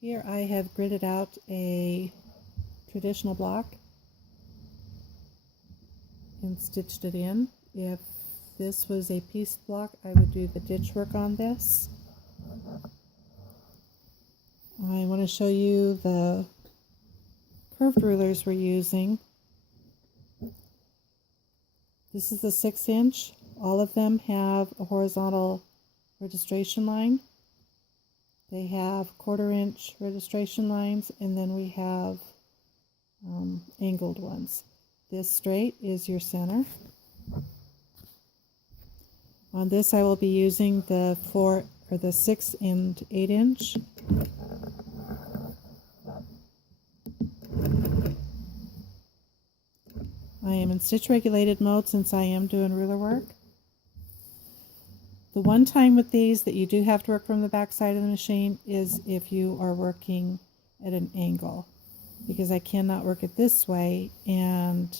Here I have gridded out a traditional block and stitched it in. If this was a piece block, I would do the ditch work on this. I want to show you the curved rulers we're using. This is the 6-inch. All of them have a horizontal registration line. They have 1/4-inch registration lines, and then we have angled ones. This straight is your center. On this I will be using the 6 and 8-inch. I am in stitch regulated mode since I am doing ruler work. The one time with these that you do have to work from the back side of the machine is if you are working at an angle, because I cannot work it this way and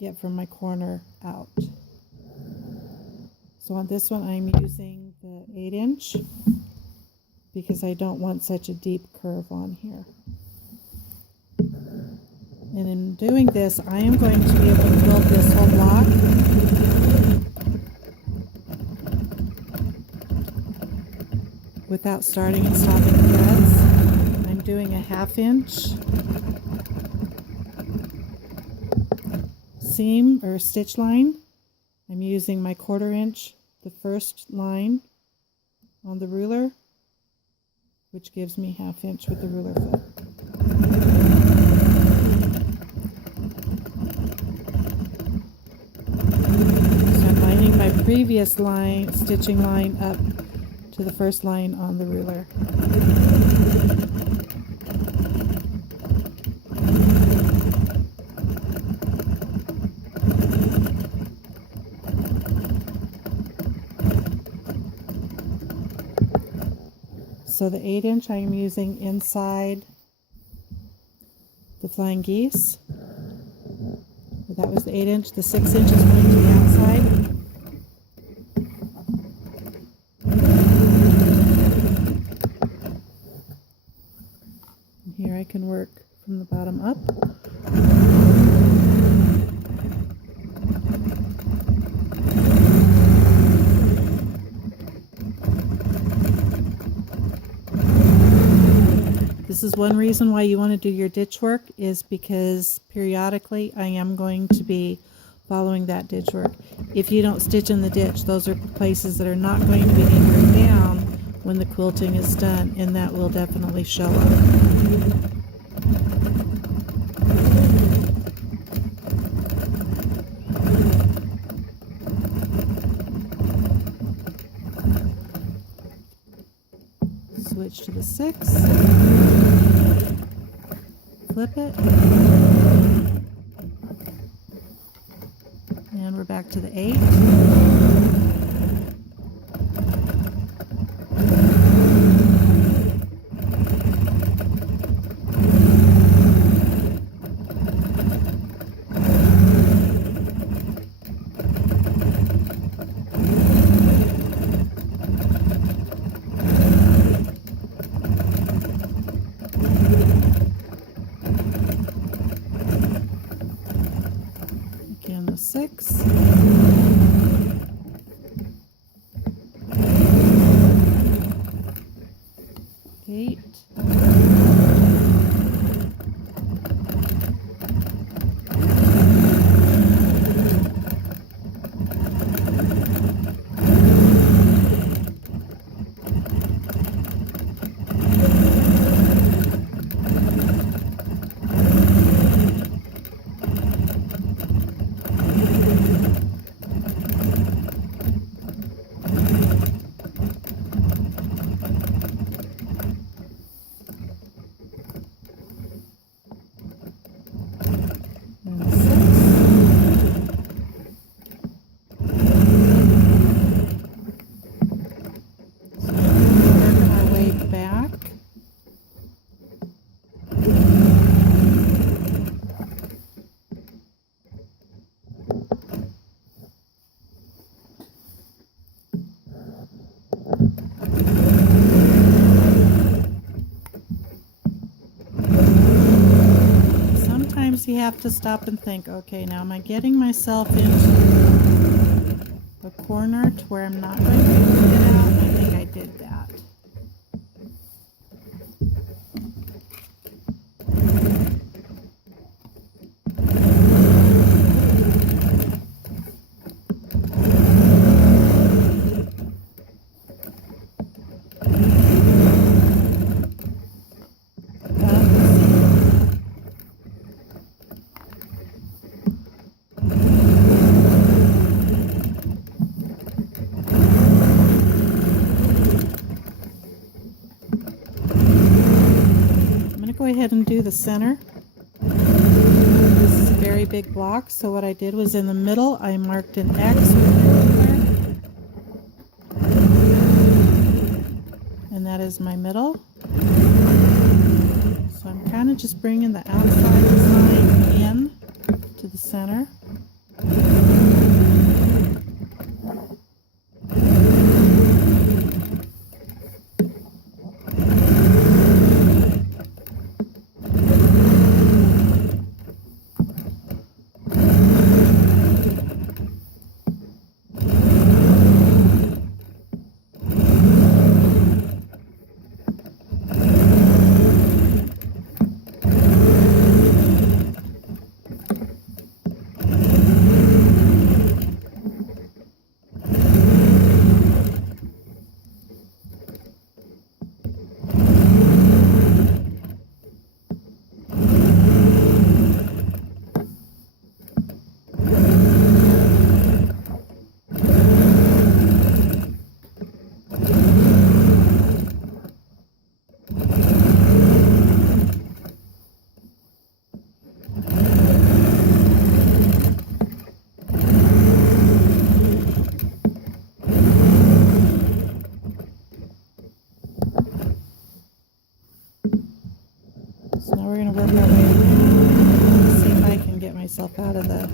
get from my corner out. So on this one I'm using the 8-inch because I don't want such a deep curve on here. And in doing this, I am going to be able to build this whole block without starting and stopping threads. I'm doing a 1/2 inch seam or stitch line. I'm using my 1/4 inch, the first line on the ruler, which gives me 1/2 inch with the ruler foot. So I'm lining my previous stitching line up to the first line on the ruler. So the 8-inch I am using inside the flying geese. That was the 8-inch. The 6-inch is going to the outside. And here I can work from the bottom up. This is one reason why you want to do your ditch work, is because periodically I am going to be following that ditch work. If you don't stitch in the ditch, those are places that are not going to be anchored down when the quilting is done, and that will definitely show up. Switch to the 6, flip it, and we're back to the 8. Again, the 6. 8. have to stop and think, okay, now am I getting myself into a corner to where I'm not going to be able to get out? I think I did that. Go ahead and do the center. This is a very big block, so what I did was in the middle I marked an X and that is my middle. So I'm kind of just bringing the outside design in to the center. So now we're going to work our way around. See if I can get myself out of the...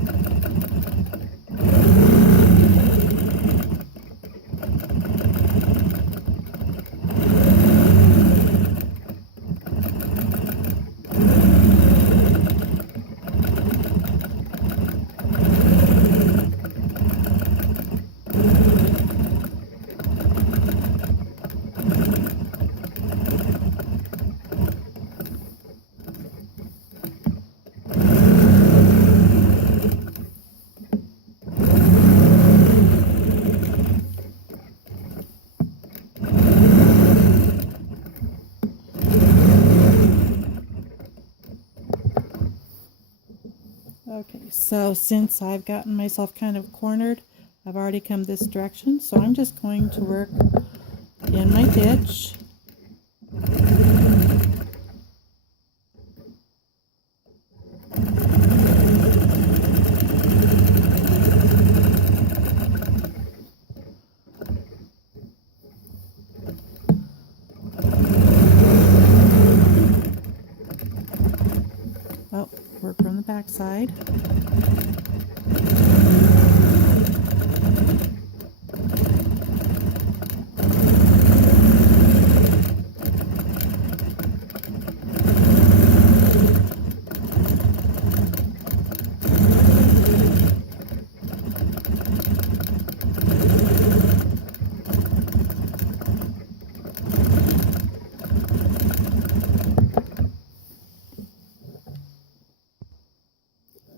Okay, so since I've gotten myself kind of cornered, I've already come this direction, so I'm just going to work in my ditch. Oh, work from the back side.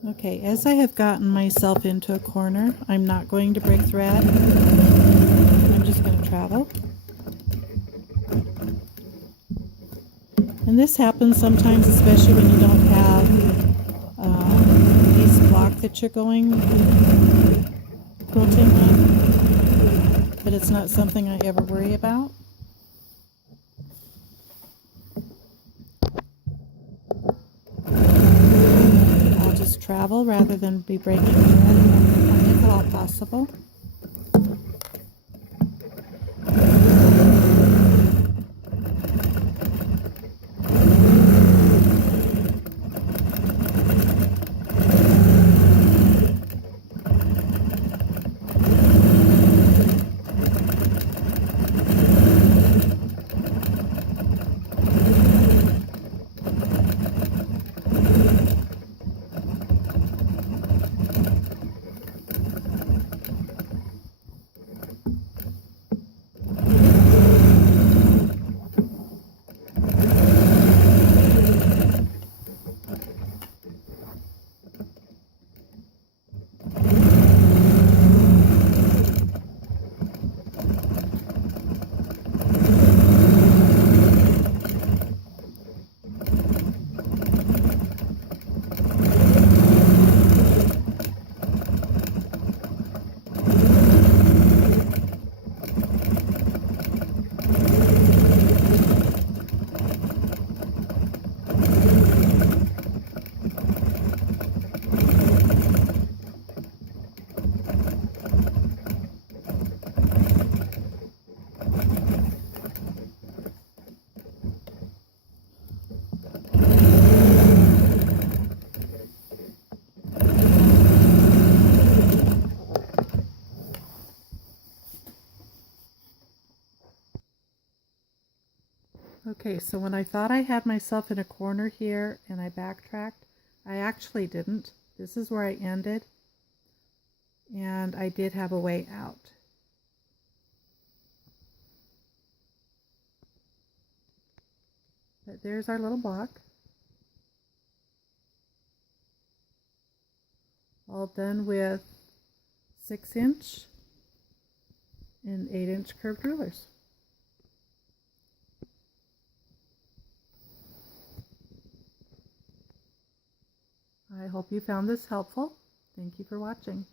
Okay, as I have gotten myself into a corner, I'm not going to break thread. I'm just going to travel. And this happens sometimes, especially when you don't have a piece of block that you're going quilting on, but it's not something I ever worry about. Travel rather than be breaking thread if at all possible. Okay, so when I thought I had myself in a corner here and I backtracked, I actually didn't. This is where I ended, and I did have a way out. But there's our little block. All done with 6-inch and 8-inch curved rulers. I hope you found this helpful. Thank you for watching.